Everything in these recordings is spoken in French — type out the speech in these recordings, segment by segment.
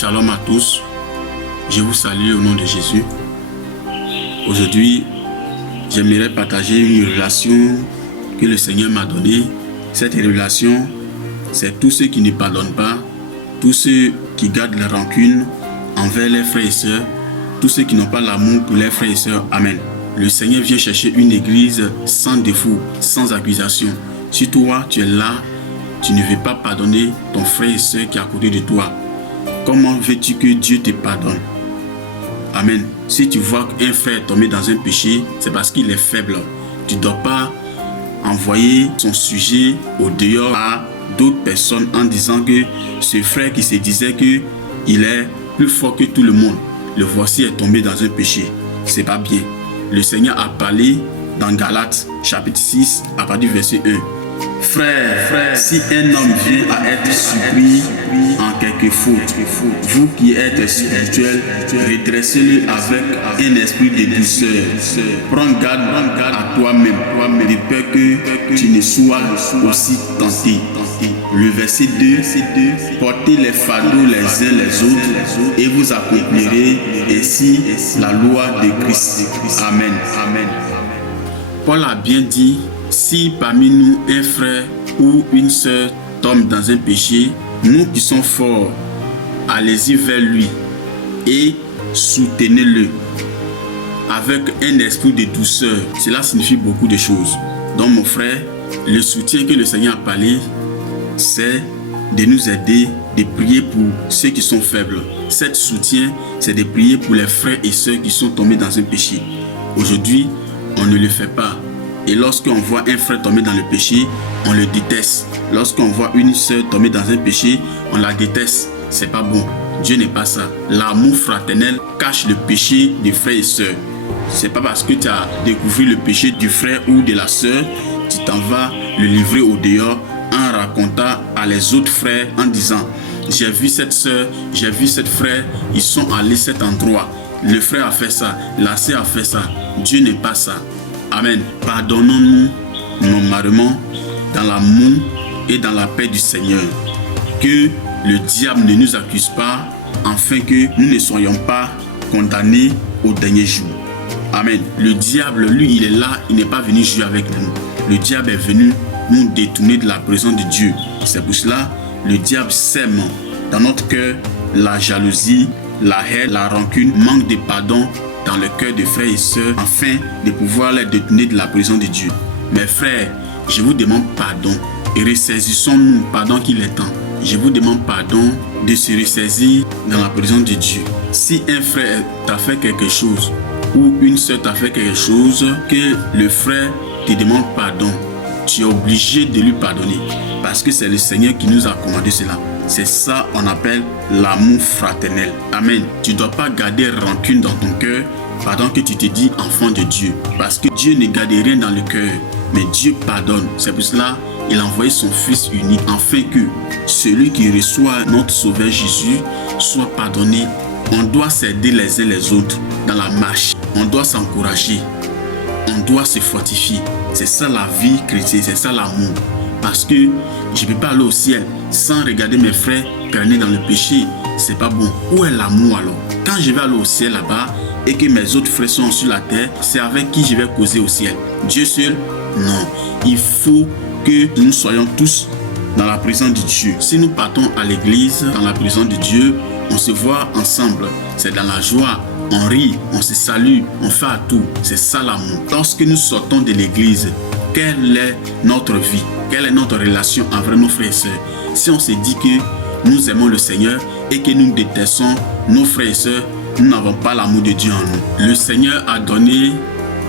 Shalom à tous, je vous salue au nom de Jésus. Aujourd'hui, j'aimerais partager une relation que le Seigneur m'a donnée. Cette relation, c'est tous ceux qui ne pardonnent pas, tous ceux qui gardent la rancune envers les frères et sœurs, tous ceux qui n'ont pas l'amour pour les frères et sœurs. Amen. Le Seigneur vient chercher une église sans défaut, sans accusation. Si toi, tu es là, tu ne veux pas pardonner ton frère et sœur qui est à côté de toi, comment veux-tu que Dieu te pardonne? Amen. Si tu vois qu'un frère tomber dans un péché, c'est parce qu'il est faible. Tu ne dois pas envoyer son sujet au dehors à d'autres personnes en disant que ce frère qui se disait qu'il est plus fort que tout le monde, le voici est tombé dans un péché. C'est pas bien. Le Seigneur a parlé dans Galates chapitre 6 à partir du verset 1. Frère, si un homme vient à être surpris en quelque faute, vous qui êtes spirituels, redressez-le avec un esprit de douceur. Prends garde à toi-même, de peur que tu ne sois aussi tenté. Le verset 2, portez les fardeaux les uns les autres et vous accomplirez ainsi la loi de Christ. Amen. Paul a bien dit, si parmi nous un frère ou une sœur tombe dans un péché, nous qui sommes forts, allez-y vers lui et soutenez-le avec un esprit de douceur. Cela signifie beaucoup de choses. Donc mon frère, le soutien que le Seigneur a parlé, c'est de nous aider, de prier pour ceux qui sont faibles. Cet soutien, c'est de prier pour les frères et sœurs qui sont tombés dans un péché. Aujourd'hui, on ne le fait pas. Et lorsqu'on voit un frère tomber dans le péché, on le déteste. Lorsqu'on voit une sœur tomber dans un péché, on la déteste. C'est pas bon. Dieu n'est pas ça. L'amour fraternel cache le péché des frères et sœurs. C'est pas parce que tu as découvert le péché du frère ou de la sœur, tu t'en vas le livrer au dehors en racontant à les autres frères en disant, j'ai vu cette sœur, j'ai vu cette frère, ils sont allés à cet endroit. Le frère a fait ça, la sœur a fait ça. Dieu n'est pas ça. Amen. Pardonnons-nous normalement dans l'amour et dans la paix du Seigneur. Que le diable ne nous accuse pas, afin que nous ne soyons pas condamnés au dernier jour. Amen. Le diable, lui, il est là, il n'est pas venu jouer avec nous. Le diable est venu nous détourner de la présence de Dieu. C'est pour cela, le diable sème dans notre cœur la jalousie, la haine, la rancune, manque de pardon dans le cœur de frères et sœurs, afin de pouvoir les détourner de la présence de Dieu. Mes frères, je vous demande pardon et ressaisissons-nous pendant qu'il est temps. Je vous demande pardon de se ressaisir dans la présence de Dieu. Si un frère t'a fait quelque chose ou une sœur t'a fait quelque chose, que le frère te demande pardon, tu es obligé de lui pardonner parce que c'est le Seigneur qui nous a commandé cela. C'est ça qu'on appelle l'amour fraternel. Amen. Tu ne dois pas garder rancune dans ton cœur pendant que tu te dis enfant de Dieu. Parce que Dieu ne garde rien dans le cœur, mais Dieu pardonne. C'est pour cela qu'il a envoyé son Fils unique afin que celui qui reçoit notre Sauveur Jésus soit pardonné. On doit s'aider les uns les autres dans la marche. On doit s'encourager. On doit se fortifier. C'est ça la vie chrétienne, c'est ça l'amour. Parce que je ne peux pas aller au ciel sans regarder mes frères traîner dans le péché. C'est pas bon. Où est l'amour alors? Quand je vais aller au ciel là-bas et que mes autres frères sont sur la terre, c'est avec qui je vais causer au ciel? Dieu seul? Non. Il faut que nous soyons tous dans la présence de Dieu. Si nous partons à l'église, dans la présence de Dieu, on se voit ensemble. C'est dans la joie. On rit, on se salue, on fait à tout. C'est ça l'amour. Lorsque nous sortons de l'église, quelle est notre vie? Quelle est notre relation envers nos frères et sœurs? Si on se dit que nous aimons le Seigneur et que nous détestons nos frères et sœurs, nous n'avons pas l'amour de Dieu en nous. Le Seigneur a donné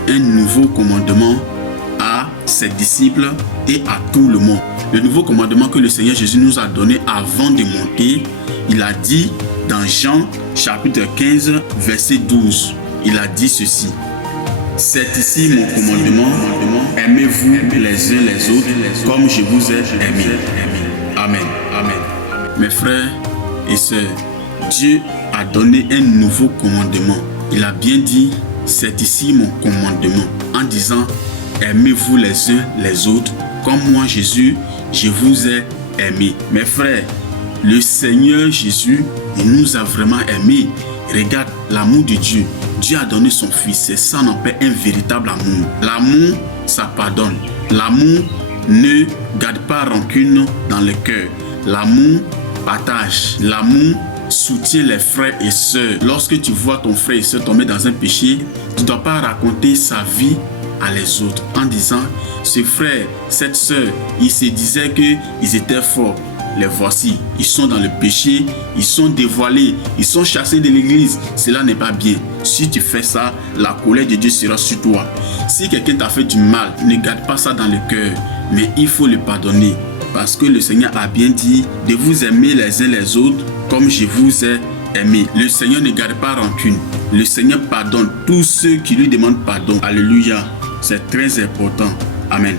un nouveau commandement à ses disciples et à tout le monde. Le nouveau commandement que le Seigneur Jésus nous a donné avant de monter, il a dit dans Jean chapitre 15 verset 12, il a dit ceci. C'est ici mon commandement, aimez-vous les uns les autres comme je vous ai aimé. Amen. Mes frères et sœurs, Dieu a donné un nouveau commandement. Il a bien dit, c'est ici mon commandement, en disant, aimez-vous les uns les autres comme moi Jésus, je vous ai aimé. Mes frères, le Seigneur Jésus Il nous a vraiment aimés. Regarde l'amour de Dieu. Dieu a donné son Fils. C'est ça, on appelle un véritable amour. L'amour, ça pardonne. L'amour ne garde pas rancune dans le cœur. L'amour partage. L'amour soutient les frères et sœurs. Lorsque tu vois ton frère et sœur tomber dans un péché, tu ne dois pas raconter sa vie à les autres en disant, ce frère, cette sœur, ils se disaient qu'ils étaient forts. Les voici, ils sont dans le péché, ils sont dévoilés, ils sont chassés de l'église. Cela n'est pas bien. Si tu fais ça, la colère de Dieu sera sur toi. Si quelqu'un t'a fait du mal, ne garde pas ça dans le cœur, mais il faut le pardonner. Parce que le Seigneur a bien dit de vous aimer les uns les autres comme je vous ai aimé. Le Seigneur ne garde pas rancune. Le Seigneur pardonne tous ceux qui lui demandent pardon. Alléluia. C'est très important. Amen.